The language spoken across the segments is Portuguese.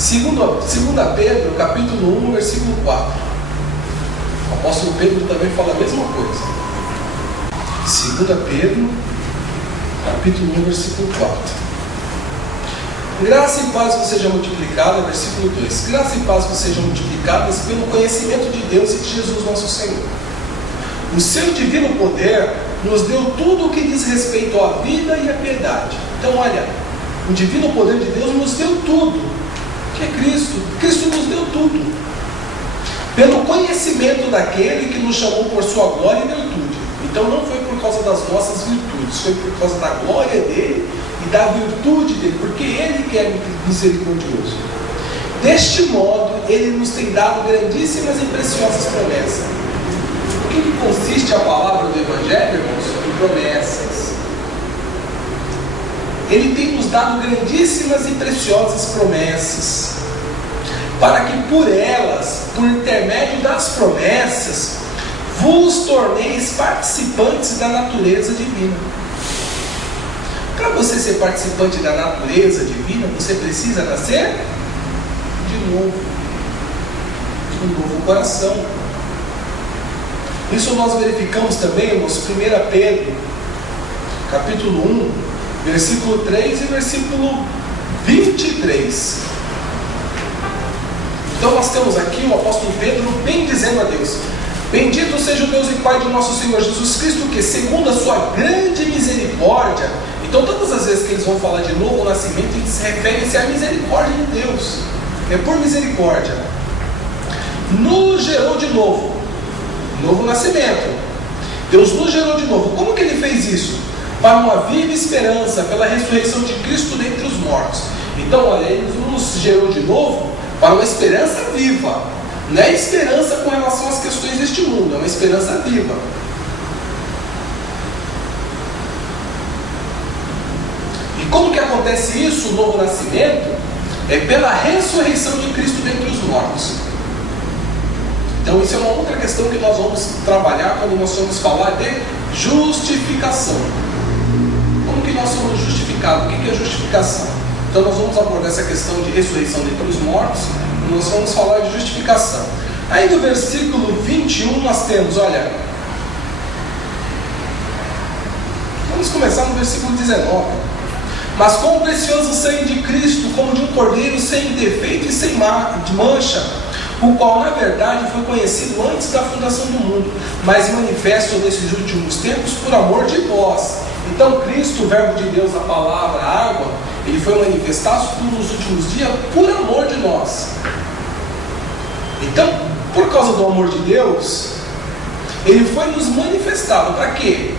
Segunda Pedro, capítulo 1, versículo 4. O apóstolo Pedro também fala a mesma coisa. 2 Pedro, capítulo 1, versículo 4. Graça e paz vos sejam multiplicadas, versículo 2. Graça e paz vos sejam multiplicadas pelo conhecimento de Deus e de Jesus nosso Senhor. O seu divino poder nos deu tudo o que diz respeito à vida e à piedade. Então olha, o divino poder de Deus nos deu tudo, que é Cristo. Cristo nos deu tudo. Pelo conhecimento daquele que nos chamou por sua glória e virtude. Então não foi por causa das nossas virtudes, foi por causa da glória dele e da virtude dele, porque ele que é misericordioso. Deste modo, ele nos tem dado grandíssimas e preciosas promessas. O que consiste a palavra do Evangelho, irmãos? Em promessas. Ele tem nos dado grandíssimas e preciosas promessas, para que por elas, por intermédio das promessas, vos torneis participantes da natureza divina. Para você ser participante da natureza divina, você precisa nascer de novo, um novo coração. Isso nós verificamos também, irmãos, 1 Pedro, capítulo 1, versículo 3 e versículo 23. Então nós temos aqui o apóstolo Pedro bem dizendo a Deus: bendito seja o Deus e Pai de nosso Senhor Jesus Cristo, que segundo a sua grande misericórdia. Então todas as vezes que eles vão falar de novo nascimento, eles referem-se à misericórdia de Deus. É por misericórdia. Nos gerou de novo. Novo nascimento. Deus nos gerou de novo. Como que ele fez isso? Para uma viva esperança, pela ressurreição de Cristo dentre os mortos. Então olha, ele nos gerou de novo para uma esperança viva. Não é esperança com relação às questões deste mundo, é uma esperança viva. E como que acontece isso, o novo nascimento? É pela ressurreição de Cristo dentre os mortos. Então isso é uma outra questão que nós vamos trabalhar quando nós vamos falar de justificação. Como que nós somos justificados? O que é justificação? Então nós vamos abordar essa questão de ressurreição dentre os mortos. Nós vamos falar de justificação. Aí no versículo 21 nós temos, olha, vamos começar no versículo 19. Mas com o precioso sangue de Cristo, como de um cordeiro sem defeito e sem mancha, o qual na verdade foi conhecido antes da fundação do mundo, mas manifesto nesses últimos tempos por amor de vós. Então Cristo, o verbo de Deus, a palavra, a água, ele foi manifestado nos últimos dias por amor de nós. Então, por causa do amor de Deus, ele foi nos manifestado. Para quê?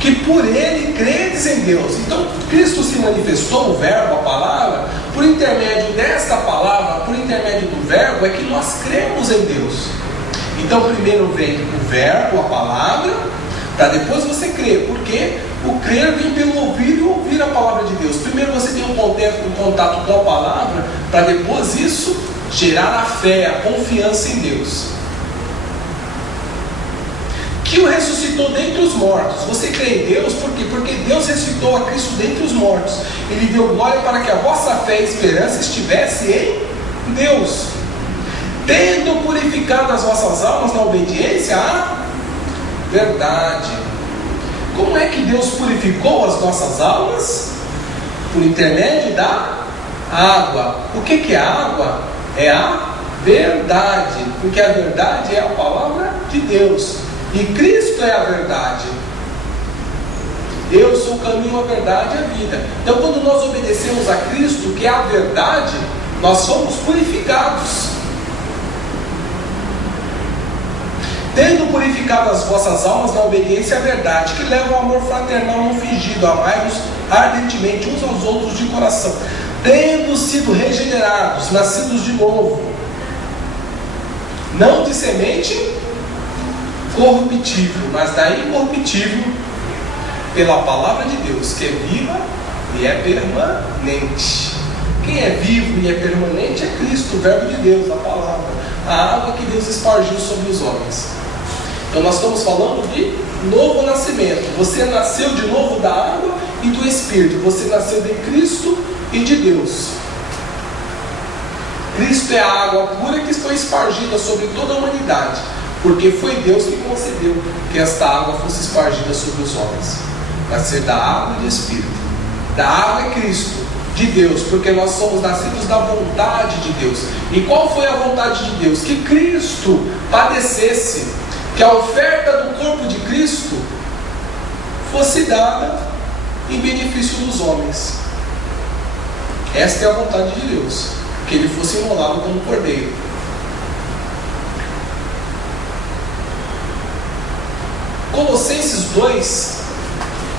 Que por ele credes em Deus. Então Cristo se manifestou, o verbo, a palavra, por intermédio desta palavra, por intermédio do verbo, é que nós cremos em Deus. Então primeiro vem o verbo, a palavra, para depois você crer. Porque o crer vem pelo ouvir e ouvir a palavra de Deus. Primeiro você tem um contato com a palavra, para depois isso gerar a fé, a confiança em Deus. Que o ressuscitou dentre os mortos. Você crê em Deus por quê? Porque Deus ressuscitou a Cristo dentre os mortos. Ele deu glória para que a vossa fé e esperança estivesse em Deus, tendo purificado as vossas almas na obediência à verdade. Como é que Deus purificou as nossas almas? Por intermédio da água. O que é a água? É a verdade, porque a verdade é a palavra de Deus. E Cristo é a verdade. Eu sou o caminho, a verdade e a vida. Então quando nós obedecemos a Cristo, que é a verdade, nós somos purificados. Tendo purificado as vossas almas na obediência à verdade, que leva ao amor fraternal não fingido, amai-vos ardentemente uns aos outros de coração, tendo sido regenerados, nascidos de novo, não de semente corruptível, mas da incorruptível, pela palavra de Deus, que é viva e é permanente. Quem é vivo e é permanente é Cristo, o verbo de Deus, a palavra, a água que Deus espargiu sobre os homens. Então nós estamos falando de novo nascimento. Você nasceu de novo da água e do Espírito. Você nasceu de Cristo e de Deus. Cristo é a água pura que foi espargida sobre toda a humanidade, porque foi Deus que concedeu que esta água fosse espargida sobre os homens. Vai ser da água e do Espírito. Da água é Cristo, de Deus, porque nós somos nascidos da vontade de Deus. E qual foi a vontade de Deus? Que Cristo padecesse, que a oferta do corpo de Cristo fosse dada em benefício dos homens. Esta é a vontade de Deus, que ele fosse imolado como cordeiro. Colossenses 2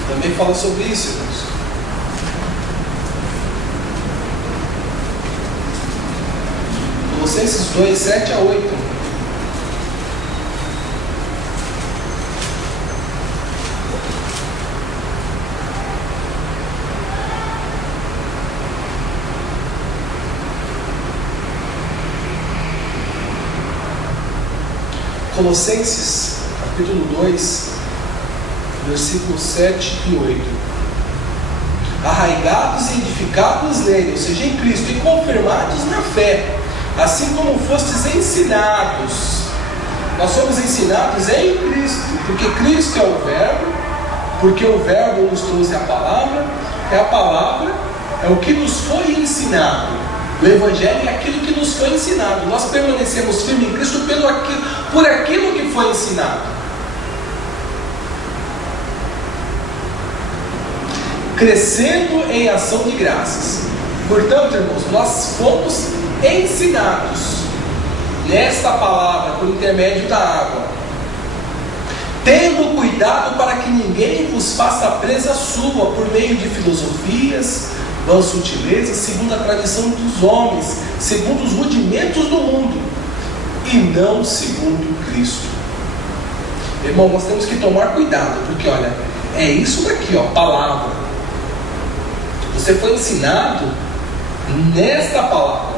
também fala sobre isso, irmãos. Colossenses 2, 7 a 8. Colossenses, capítulo 2, versículos 7 e 8. Arraigados e edificados nele, ou seja, em Cristo, e confirmados na fé, assim como fostes ensinados. Nós somos ensinados em Cristo, porque Cristo é o Verbo, porque o Verbo nos trouxe a palavra é o que nos foi ensinado. O Evangelho é aquilo que nos foi ensinado. Nós permanecemos firmes em Cristo por aquilo que foi ensinado. Crescendo em ação de graças. Portanto, irmãos, nós fomos ensinados nesta palavra por intermédio da água, tendo cuidado para que ninguém vos faça presa sua por meio de filosofias, vãs sutilezas, segundo a tradição dos homens, segundo os rudimentos do mundo, e não segundo Cristo. Irmão, nós temos que tomar cuidado, porque olha, é isso daqui, ó, palavra. Você foi ensinado nesta palavra.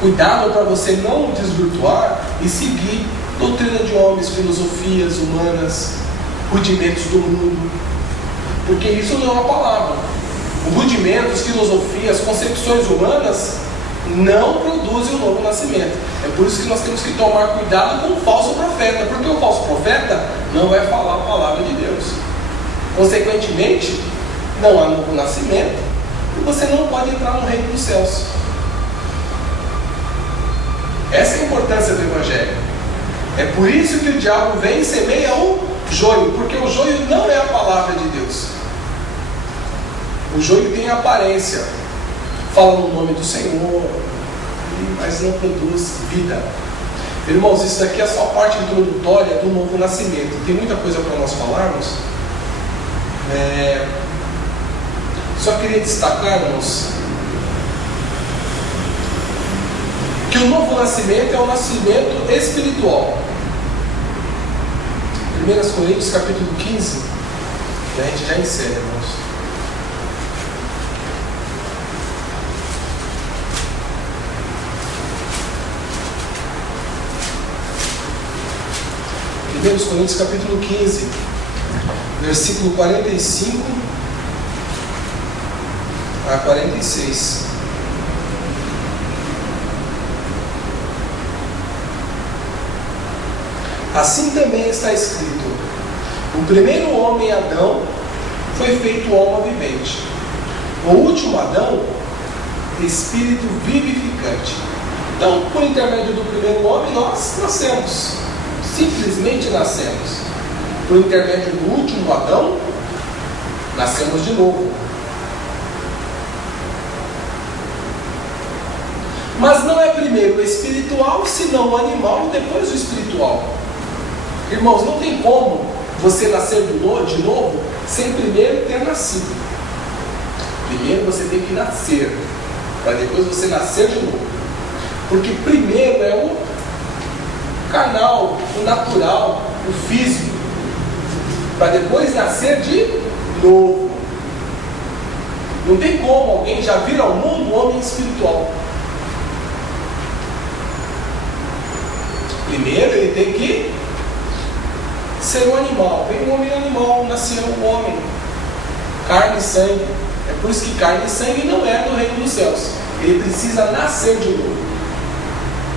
Cuidado para você não desvirtuar e seguir doutrina de homens, filosofias humanas, rudimentos do mundo, porque isso não é uma palavra. Rudimentos, filosofias, concepções humanas não produzem o novo nascimento. É por isso que nós temos que tomar cuidado com o falso profeta, porque o falso profeta não vai falar a palavra de Deus. Consequentemente, não há novo nascimento e você não pode entrar no reino dos céus. Essa é a importância do Evangelho. É por isso que o diabo vem e semeia o joio, porque o joio não é a palavra de Deus. O joio tem aparência, fala no nome do Senhor, mas não produz vida. Irmãos, isso daqui é só a parte introdutória do novo nascimento. Tem muita coisa para nós falarmos. Só queria destacar, irmãos, que o novo nascimento é o nascimento espiritual. 1 Coríntios capítulo 15, a gente já encerra, irmãos. Coríntios capítulo 15, versículo 45 a 46. Assim também está escrito: o primeiro homem, Adão, foi feito alma vivente. O último Adão, espírito vivificante. Então, por intermédio do primeiro homem, nós nascemos. Simplesmente nascemos. Por intermédio do último Adão, nascemos de novo. Mas não é primeiro o espiritual, senão o animal, e depois o espiritual. Irmãos, não tem como você nascer de novo sem primeiro ter nascido. Primeiro você tem que nascer, para depois você nascer de novo. Porque primeiro é o carnal, o natural, o físico, para depois nascer de novo. Não tem como alguém já vir ao mundo um homem espiritual. Primeiro ele tem que ser um animal. Vem um homem animal, nasceu um homem, carne e sangue. É por isso que carne e sangue não é no reino dos céus. Ele precisa nascer de novo.